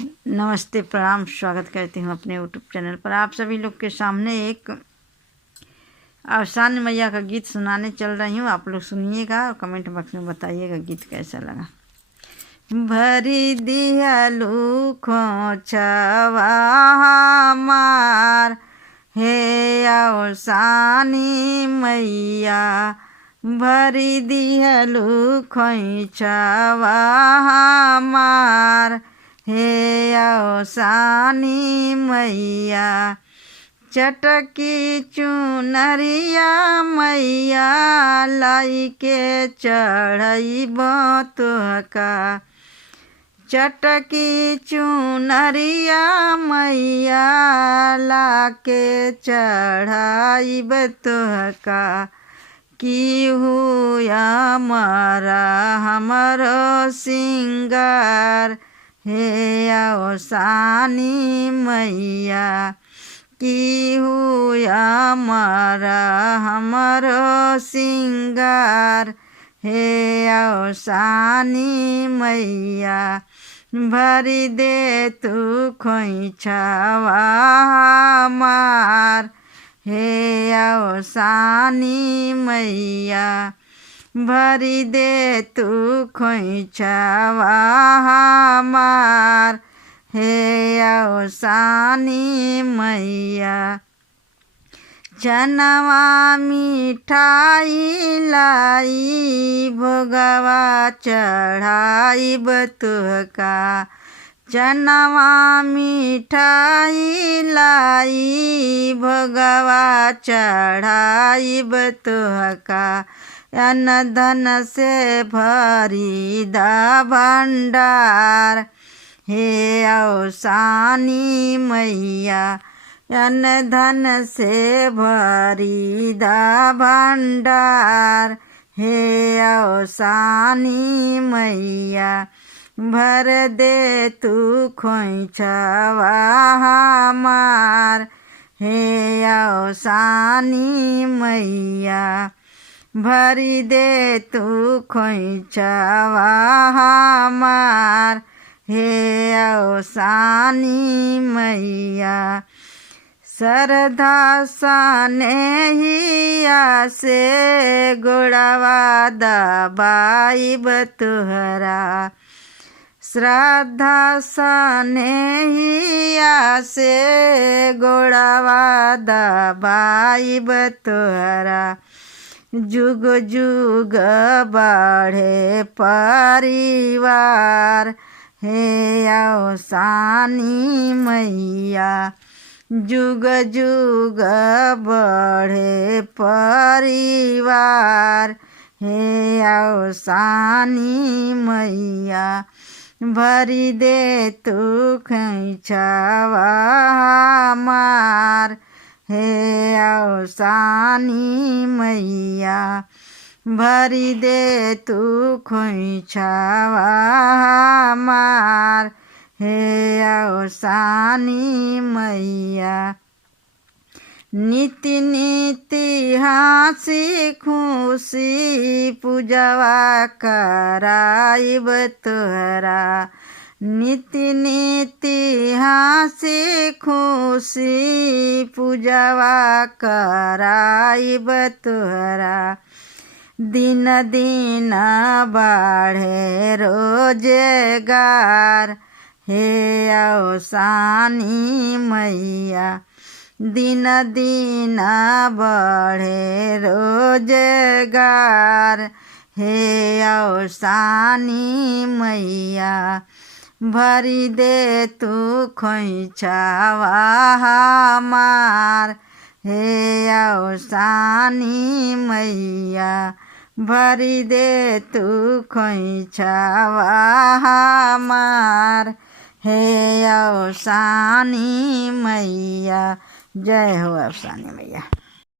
नमस्ते, प्रणाम, स्वागत करती हूँ अपने यूट्यूब चैनल पर। आप सभी लोग के सामने एक अवसानी मैया का गीत सुनाने चल रही हूँ। आप लोग सुनिएगा और कमेंट बॉक्स में बताइएगा गीत कैसा लगा। भरी दिहलू खोचवा हमार हे अवसानी मैया, भरी दिहलू खोचवा हमार हे अवसानी मैया। चटकी चुनरिया मैया लाई के चढ़ैब तोहका, चटकी चुनरिया मैया ला के चढ़ाइब तोहका। की हुआ मरा हमरो सिंगार हे अवसानी मैया, की हुआ मरा हमरो सिंगार हे अवसानी मैया। भरी दे तू खोइछवा हमार हे अवसानी मैया, भरी दे तू खोइछवा हमार हे अवसानी मैया। चनवा मिठाई लाई भोगवा चढ़ाइब तोहका, चनवा मिठाई लाई भोगवा चढ़ाइब तोहका। अन्न धन से भरी दा भंडार हे अवसानी मैया, अन्न धन से भरी दा भंडार हे अवसानी मैया। भर दे तू खोइछवा हमार हे अवसानी मैया, भरी दे तू खोइछवा हमार हे अवसानी मैया। श्रद्धा सनेहिया से गोड़वा दबाइब तोहरा, श्रद्धा सनेहिया से गोड़वा दबाइब तोहरा। जुग जुग बढ़े परिवार हे अवसानी मैया, जुग जुग बढ़े परिवार हे अवसानी मैया। भरी दे तू खोइछवा हमार हे अवसानी मैया, भरी दे तू खोइछवा हमार हे अवसानी मैया। नीति नीति हंसी खुशी पूजवा कराइब तोहरा, नीति नीति हंसी खुशी पूजवा कराइब तोहरा। दिन दिन बढ़े रोजगार हे अवसानी मैया, दिन दिन बढ़े रोजगार हे अवसानी मैया। भरी दे तू खोइछवा हमार हे अवसानी मैया, भरी दे तू खोइछवा हमार हे अवसानी मैया। जय हो अवसानी मैया।